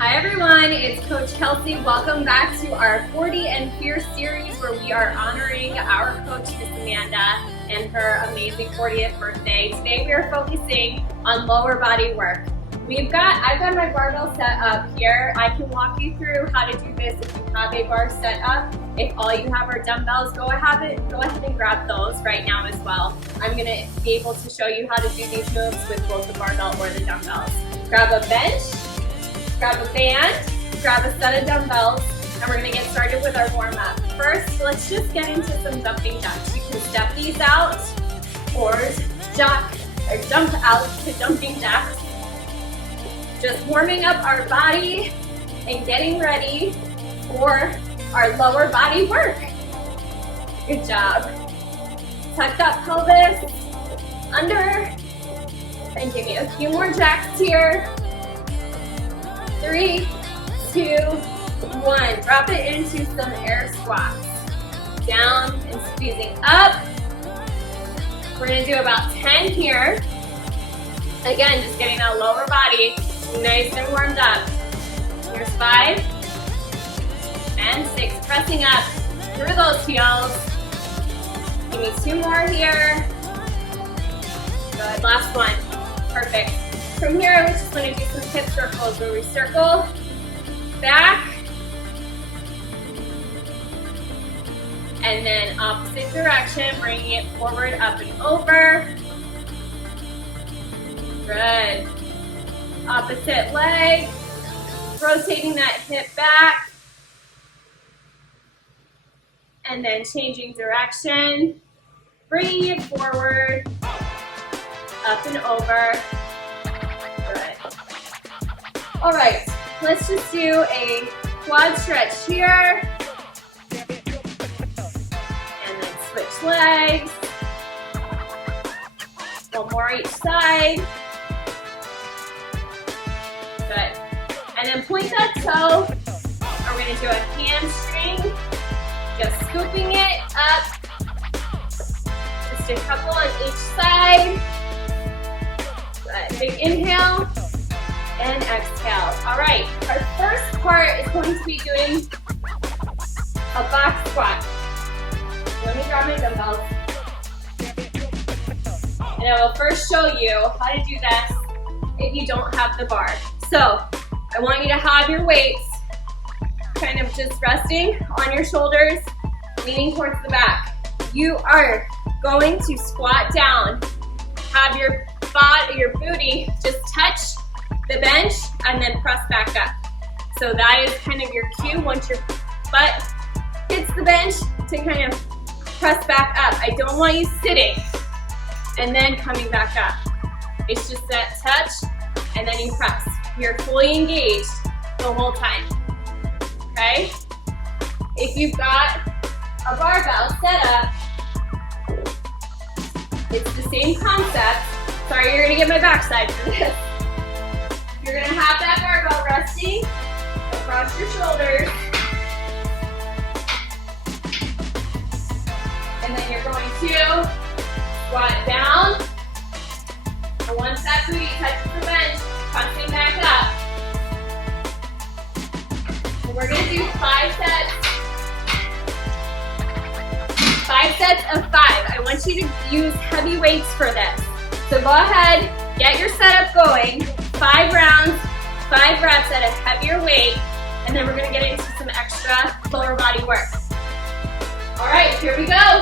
Hi everyone, it's Coach Kelsey. Welcome back to our 40 and Fierce series where we are honoring our coach, Miss Amanda, and her amazing 40th birthday. Today we are focusing on lower body work. I've got my barbell set up here. I can walk you through how to do this if you have a bar set up. If all you have are dumbbells, go ahead and grab those right now as well. I'm gonna be able to show you how to do these moves with both the barbell or the dumbbells. Grab a bench, grab a band, grab a set of dumbbells, and we're gonna get started with our warm up. First, let's just get into some jumping jacks. You can step these out or jump out to jumping jacks. Just warming up our body and getting ready for our lower body work. Good job. Tuck that pelvis under and give me a few more jacks here. 3, 2, 1. Drop it into some air squats. Down and squeezing up. We're gonna do about 10 here. Again, just getting that lower body nice and warmed up. Here's 5 and 6. Pressing up through those heels. Give me 2 more here. Good, last one. Perfect. From here, we're just going to do some hip circles where we circle back and then opposite direction, bringing it forward, up and over. Good. Opposite leg, rotating that hip back, and then changing direction, bringing it forward, up and over. Good. All right, let's just do a quad stretch here, and then switch legs. One more each side. Good. And then point that toe. We're going to do a hamstring. Just scooping it up. Just a couple on each side. Good. Big inhale and exhale. All right. Our first part is going to be doing a box squat. Let me grab my dumbbells. And I will first show you how to do this if you don't have the bar. So I want you to have your weights kind of just resting on your shoulders, leaning towards the back. You are going to squat down, have your booty just touch the bench and then press back up. So that is kind of your cue once your butt hits the bench to kind of press back up. I don't want you sitting and then coming back up. It's just that touch and then you press. You're fully engaged the whole time, okay? If you've got a barbell set up, it's the same concept. Sorry, you're gonna get my backside for this. You're gonna have that barbell resting across your shoulders, and then you're going to squat down, and once that booty touches the bench, pressing back up. And we're going to do 5 sets. 5 sets of 5. I want you to use heavy weights for this. So go ahead, get your setup going. 5 rounds, 5 reps at a heavier weight, and then we're going to get into some extra lower body work. All right, here we go.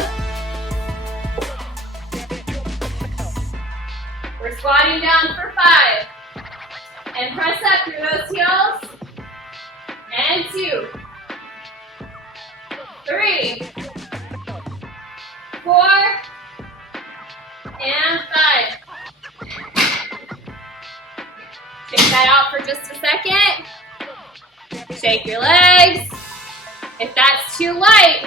We're squatting down for 5. And press up through those heels. And 2, 3, 4, and 5. Take that out for just a second. Shake your legs. If that's too light,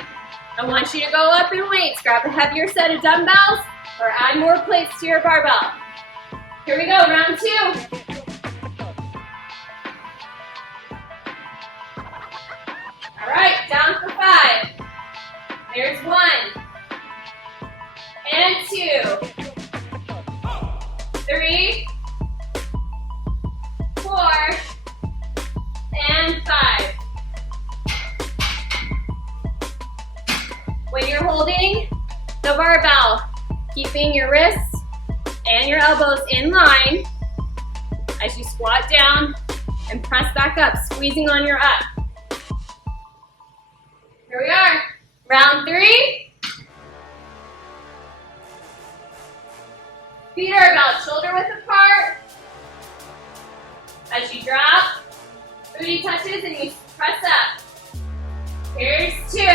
I want you to go up in weights. Grab a heavier set of dumbbells or add more plates to your barbell. Here we go, round 2. All right, down for 5. There's 1 and 2, 3, 4, the barbell, keeping your wrists and your elbows in line as you squat down and press back up, squeezing on your up. Here we are, round 3. Feet are about shoulder width apart. As you drop, booty touches and you press up. Here's 2.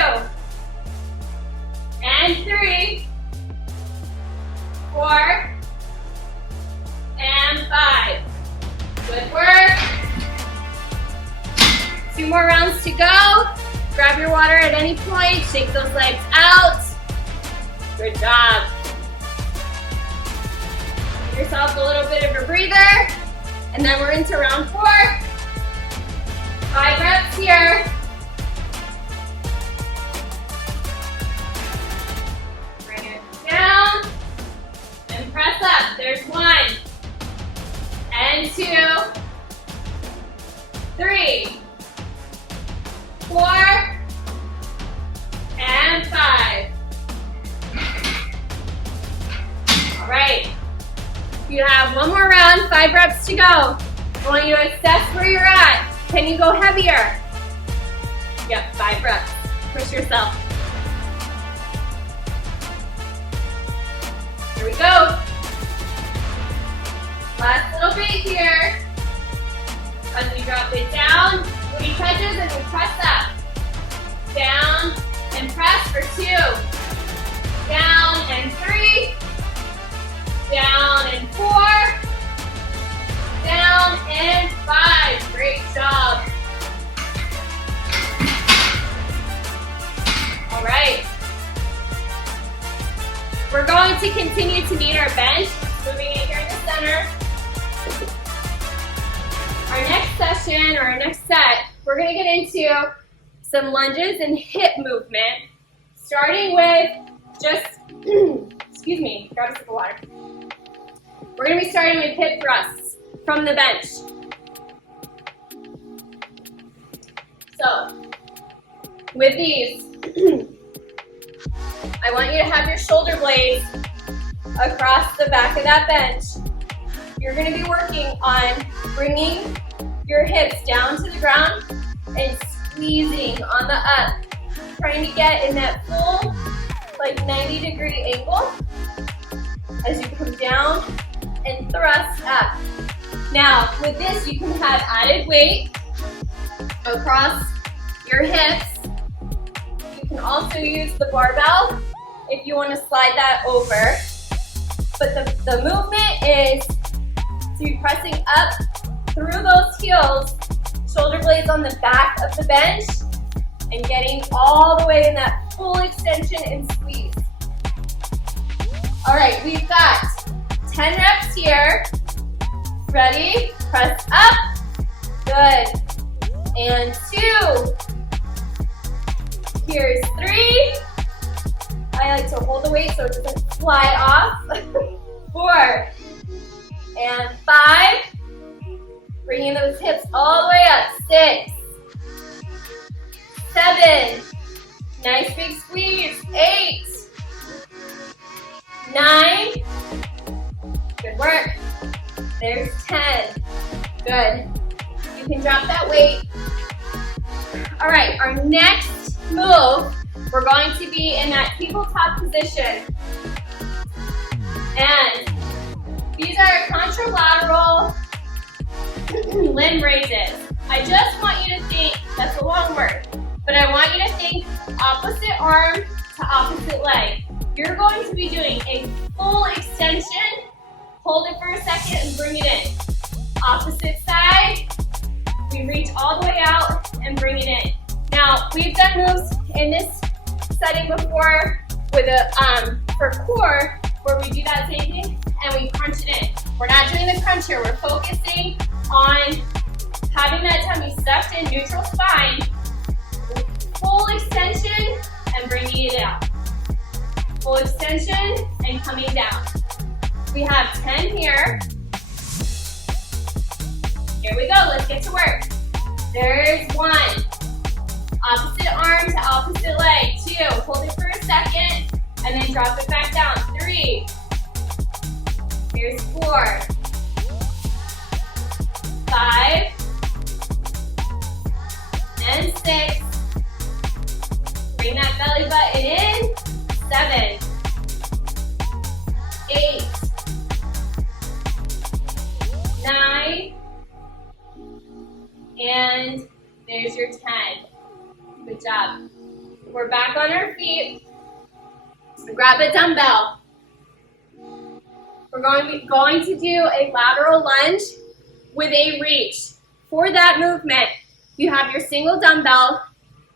And 3. 4. And 5. Good work. 2 more rounds to go. Grab your water at any point. Shake those legs out. Good job. Give yourself a little bit of a breather. And then we're into round 4. 5 reps here. Bring it down. And press up. There's 1. And 2. 3. 4. And 5. All right. You have 1 more round, 5 reps to go. I want you to assess where you're at. Can you go heavier? Yep, 5 reps. Push yourself. Here we go. Last little bit here. As we drop it down, booty touches and we press up. Down and press for 2. Down and 3. Down and 4. Down and 5. Great job. All right. We're going to continue to meet our bench, moving it here in the center. Our next session, or our next set, we're going to get into some lunges and hip movement, starting with just, excuse me, grab a sip of water. We're going to be starting with hip thrusts from the bench. So, with these, I want you to have your shoulder blades across the back of that bench. You're going to be working on bringing your hips down to the ground and squeezing on the up, trying to get in that full, like 90-degree angle as you come down and thrust up. Now, with this, you can have added weight across your hips. You can also use the barbell if you want to slide that over. But the movement is to be pressing up through those heels, shoulder blades on the back of the bench, and getting all the way in that full extension and squeeze. All right, we've got 10 reps here. Ready? Press up. Good. And 2. Here's 3. I like to hold the weight so it doesn't fly off. 4. And 5. Bringing those hips all the way up. 6. 7. Nice big squeeze. 8. 9. Good work. There's 10. Good. You can drop that weight. All right, our next move, we're going to be in that tabletop position. And these are contralateral limb raises. I just want you to think, that's a long word, but I want you to think opposite arm to opposite leg. You're going to be doing a full extension. Hold it for a second and bring it in. Opposite side, we reach all the way out and bring it in. Now, we've done moves in this setting before with for core, where we do that same thing and we crunch it in. We're not doing the crunch here. We're focusing on having that tummy sucked in, neutral spine, full extension and bringing it out. Full extension and coming down. We have 10 here. Here we go, let's get to work. There's 1. Opposite arm to opposite leg. 2, hold it for a second. and then drop it back down. 3. Here's 4. 5. And 6. Bring that belly button in. 7. 8. 9. And there's your 10. Good job. We're back on our feet. Grab a dumbbell. We're going to do a lateral lunge with a reach. For that movement, you have your single dumbbell.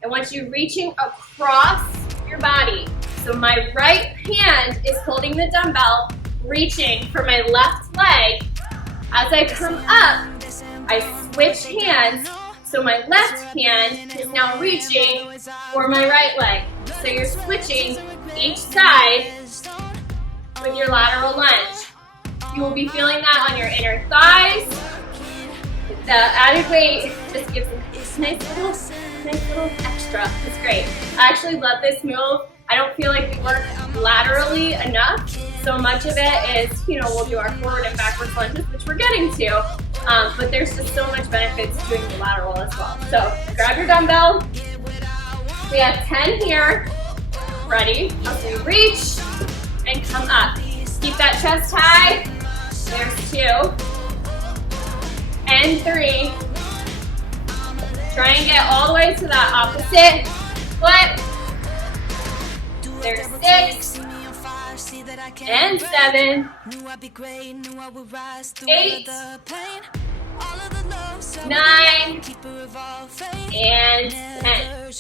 I want you reaching across your body. So my right hand is holding the dumbbell, reaching for my left leg. As I come up, I switch hands. So my left hand is now reaching for my right leg. So you're switching each side with your lateral lunge. You will be feeling that on your inner thighs. The added weight just gives a nice little extra. It's great. I actually love this move. I don't feel like we work laterally enough. So much of it is, we'll do our forward and backwards lunges, which we're getting to. But there's just so much benefits to doing the lateral as well. So grab your dumbbell. We have 10 here. Ready? As we reach and come up. Keep that chest high. There's 2. And 3. Try and get all the way to that opposite foot. There's 6. And 7. 8. 9. And 10.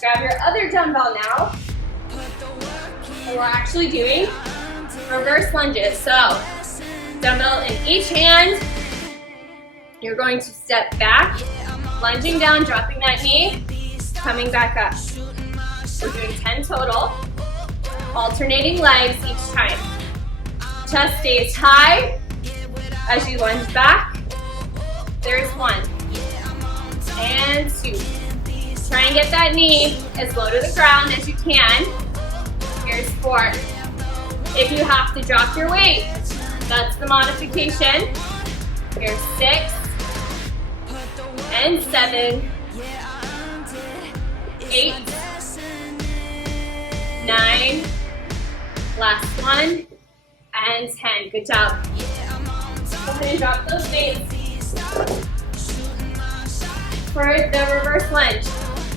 Grab your other dumbbell now. And we're actually doing reverse lunges. So, dumbbell in each hand. You're going to step back, lunging down, dropping that knee, coming back up. We're doing 10 total. Alternating legs each time. Chest stays high as you lunge back. There's 1. And 2. Try and get that knee as low to the ground as you can. Here's 4. If you have to drop your weight, that's the modification. Here's 6. And 7. 8. 9. Last 1. And 10. Good job. Go ahead and drop those weights. For the reverse lunge,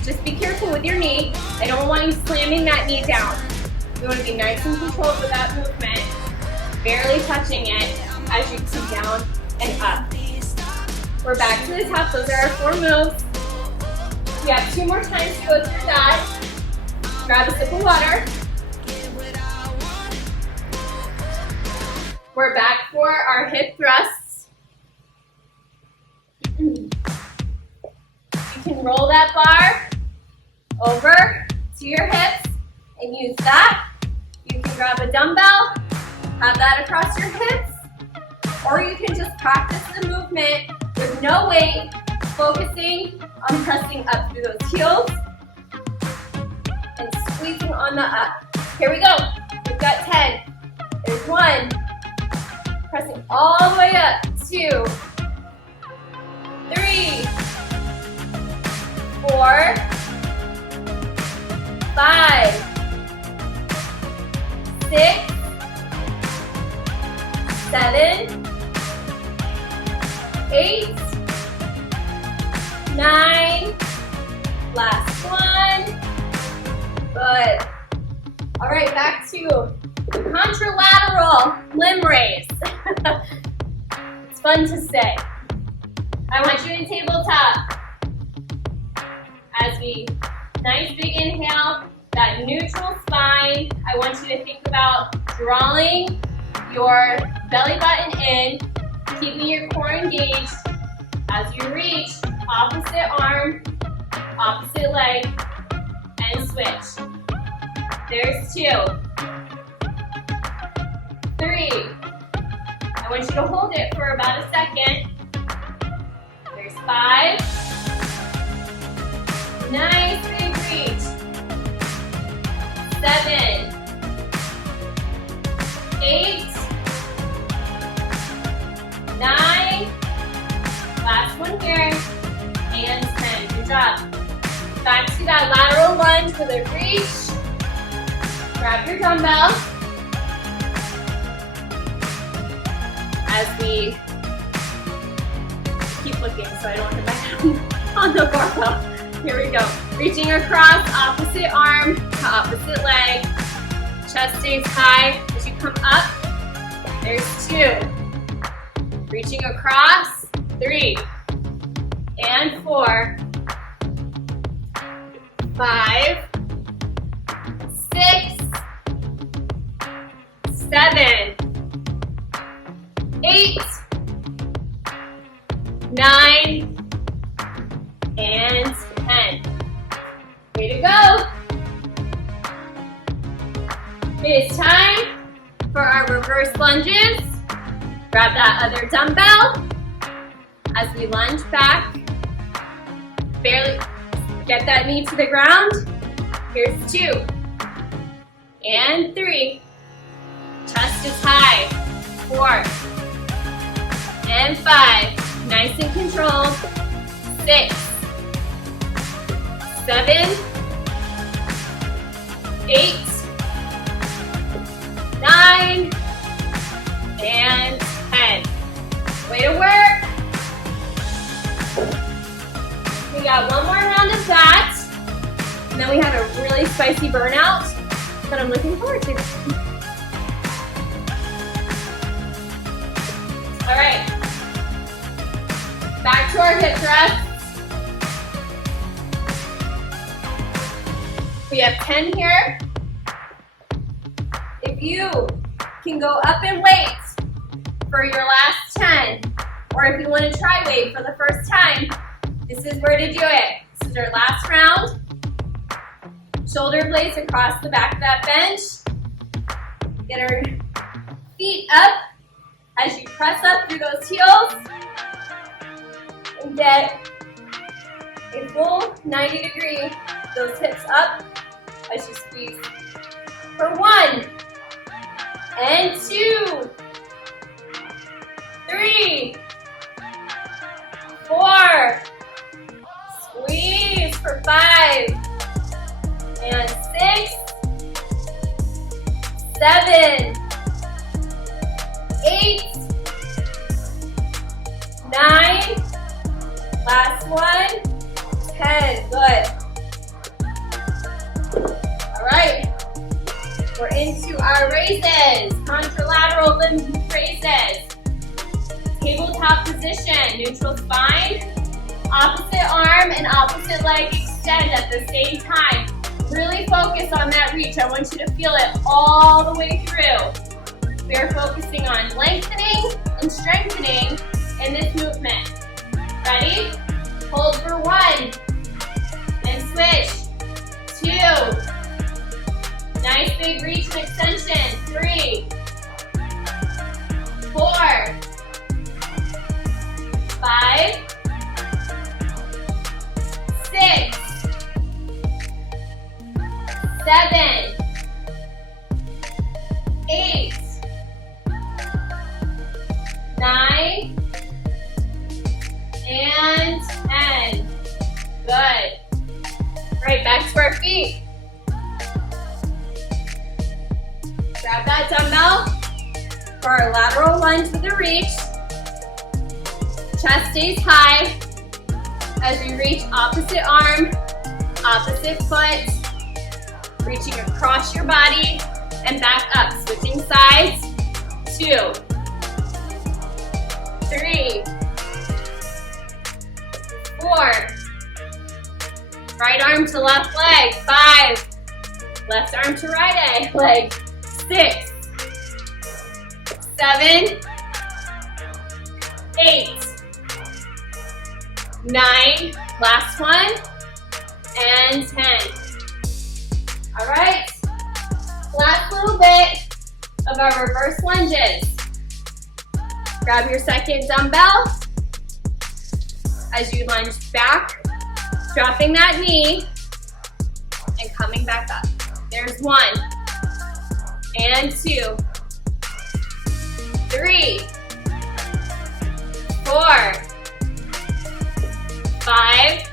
just be careful with your knee. I don't want you slamming that knee down. You want to be nice and controlled with that movement, barely touching it as you come down and up. We're back to the top. Those are our 4 moves. We have 2 more times to go through that. Grab a sip of water. We're back for our hip thrusts. You can roll that bar over to your hips and use that. You can grab a dumbbell, have that across your hips, or you can just practice the movement with no weight, focusing on pressing up through those heels and squeezing on the up. Here we go. We've got 10. There's 1. Pressing all the way up. 2, 3, 4, 5, 6, 7, 8, 9, last 1. Good. All right, back to the contralateral limb raise. It's fun to say. I want you in tabletop. As we, nice big inhale, that neutral spine. I want you to think about drawing your belly button in, keeping your core engaged. As you reach, opposite arm, opposite leg, and switch. There's 2. 3. I want you to hold it for about a second. There's 5. Nice big reach. 7. one here, and 10. Good job. Back to that lateral lunge for the reach. Grab your dumbbell. As we keep looking so I don't hit my head on the barbell. Here we go. Reaching across, opposite arm to opposite leg. Chest stays high. As you come up, there's 2. Reaching across, 3. And 4. 5. 6. 7. 8. 9. And 10. Way to go. It is time for our reverse lunges. Grab that other dumbbell as we lunge back. Barely get that knee to the ground. Here's 2. And 3. Chest is high. 4. And 5. Nice and controlled. 6. 7. 8. 9. And 10. Way to work. We got one more round of that. And then we have a really spicy burnout that I'm looking forward to. All right. Back to our hip thrusts. We have 10 here. If you can go up in weights for your last 10, or if you want to try weight for the first time, this is where to do it. This is our last round. Shoulder blades across the back of that bench. Get our feet up as you press up through those heels. And get a full 90 degree, those hips up as you squeeze. For 1, and 2, 3, 4, squeeze for 5, and 6, 7, 8, 9, last one, 10, good. All right, we're into our raises, contralateral limb raises. Tabletop position, neutral spine, opposite arm and opposite leg extend at the same time. Really focus on that reach. I want you to feel it all the way through. We are focusing on lengthening and strengthening in this movement. Ready? Hold for 1, and switch. 2, nice big reach and extension. 3, 4, 5, 6, 7, 8, 9, and 10. Good. Right, back to our feet. Grab that dumbbell for our lateral lunge with a reach. Chest stays high as you reach opposite arm, opposite foot, reaching across your body and back up. Switching sides. 2, 3, 4, right arm to left leg. 5, left arm to right leg. 6, 7, 8, 9, last one, and 10. All right, last little bit of our reverse lunges. Grab your second dumbbell as you lunge back, dropping that knee, and coming back up. There's 1, and 2, 3, 4, 5,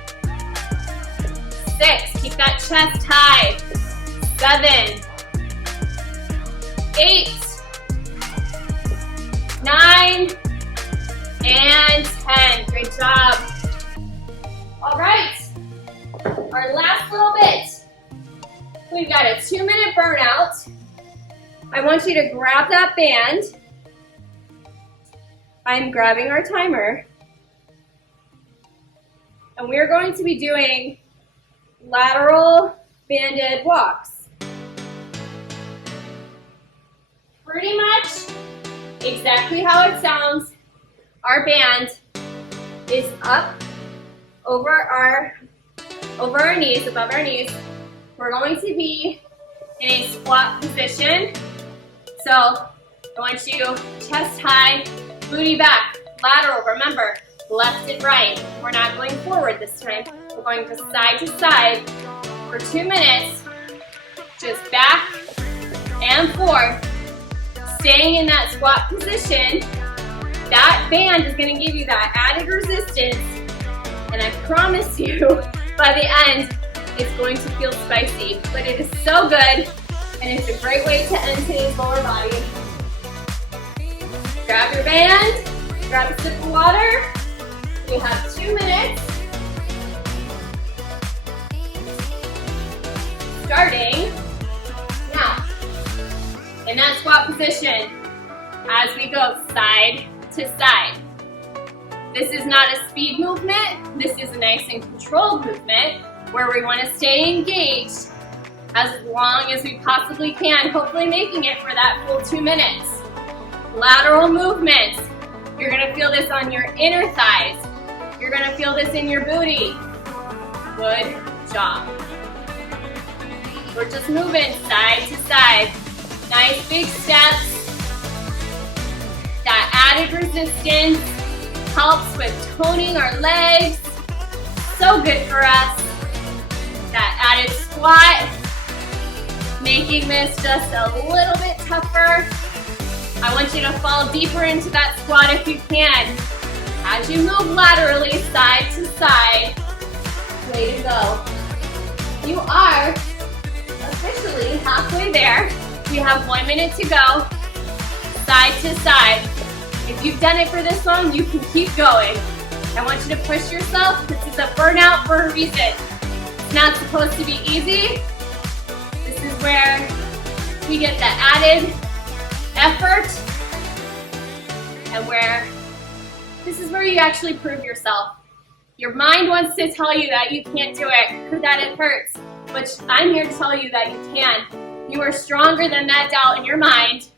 6, keep that chest high. 7, 8, 9, and 10. Great job. All right, our last little bit. We've got a 2-minute burnout. I want you to grab that band. I'm grabbing our timer. And we're going to be doing lateral banded walks. Pretty much exactly how it sounds. Our band is up over our knees, above our knees. We're going to be in a squat position. So I want you chest high, booty back, lateral. Remember, left and right. We're not going forward this time. We're going to side for 2 minutes. Just back and forth. Staying in that squat position. That band is going to give you that added resistance. And I promise you, by the end, it's going to feel spicy. But it is so good. And it's a great way to end today's lower body. Grab your band. Grab a sip of water. We have 2 minutes. Starting now. In that squat position, as we go side to side. This is not a speed movement. This is a nice and controlled movement where we want to stay engaged as long as we possibly can, hopefully making it for that full 2 minutes. Lateral movements. You're going to feel this on your inner thighs. You're going to feel this in your booty. Good job. We're just moving side to side. Nice big steps. That added resistance helps with toning our legs. So good for us. That added squat, making this just a little bit tougher. I want you to fall deeper into that squat if you can. As you move laterally side to side, way to go. You are officially halfway there. We have 1 minute to go, side to side. If you've done it for this long, you can keep going. I want you to push yourself. This is a burnout for a reason. It's not supposed to be easy. This is where we get the added effort and where this is where you actually prove yourself. Your mind wants to tell you that you can't do it or that it hurts, but I'm here to tell you that you can. You are stronger than that doubt in your mind.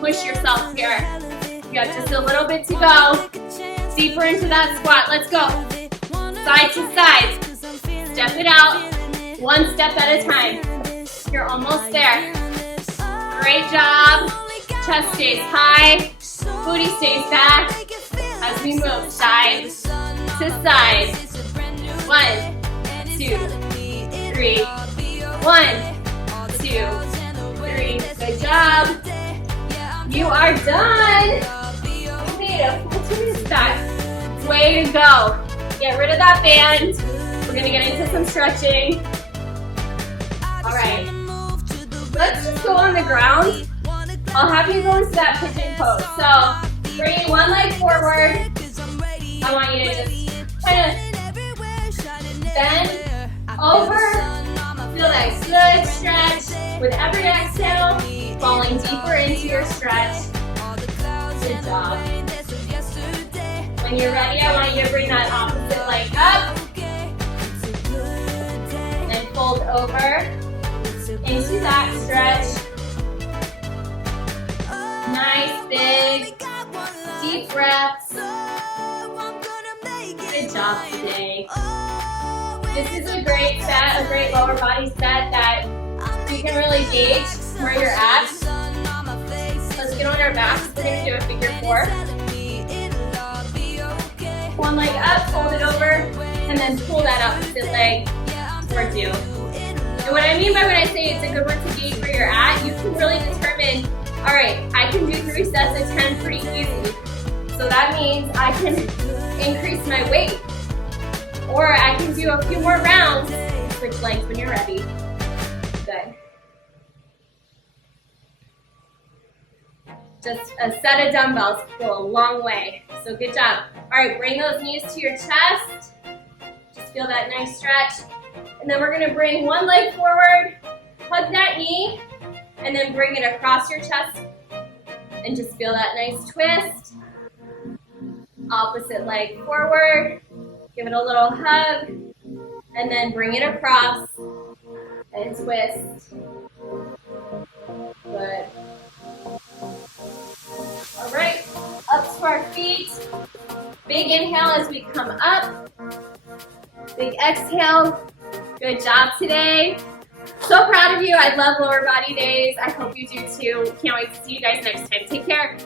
Push yourself here. You have just a little bit to go. Deeper into that squat. Let's go. Side to side. Step it out. 1 step at a time. You're almost there. Great job. Chest stays high. Booty stays back. As we move side to side. 1, 2, 3. 1, 2, 3. Good job. You are done. You made a full 2 minutes back. Way to go. Get rid of that band. We're going to get into some stretching. All right. Let's just go on the ground. I'll have you go into that pigeon pose. So bring one leg forward. I want you to just kind of bend over. Feel that good stretch. With every exhale, falling deeper into your stretch. Good job. When you're ready, I want you to bring that opposite leg up. And fold over into that stretch. Nice, big, deep breaths. Good job today. This is a great set, a great lower body set that you can really gauge where you're at. Let's get on our backs. We're going to do a figure 4. One leg up, fold it over, and then pull that opposite leg towards you. And what I mean by when I say it's a good one to gauge where you're at, you can really determine, all right, I can do 3 sets of 10 pretty easy. So that means I can increase my weight. Or I can do a few more rounds. Switch legs when you're ready. Good. Just a set of dumbbells can go a long way. So good job. All right, bring those knees to your chest. Just feel that nice stretch. And then we're gonna bring one leg forward, hug that knee, and then bring it across your chest. And just feel that nice twist. Opposite leg forward. Give it a little hug. And then bring it across and twist. Good. All right, up to our feet. Big inhale as we come up. Big exhale. Good job today. So proud of you. I love lower body days. I hope you do too. Can't wait to see you guys next time. Take care.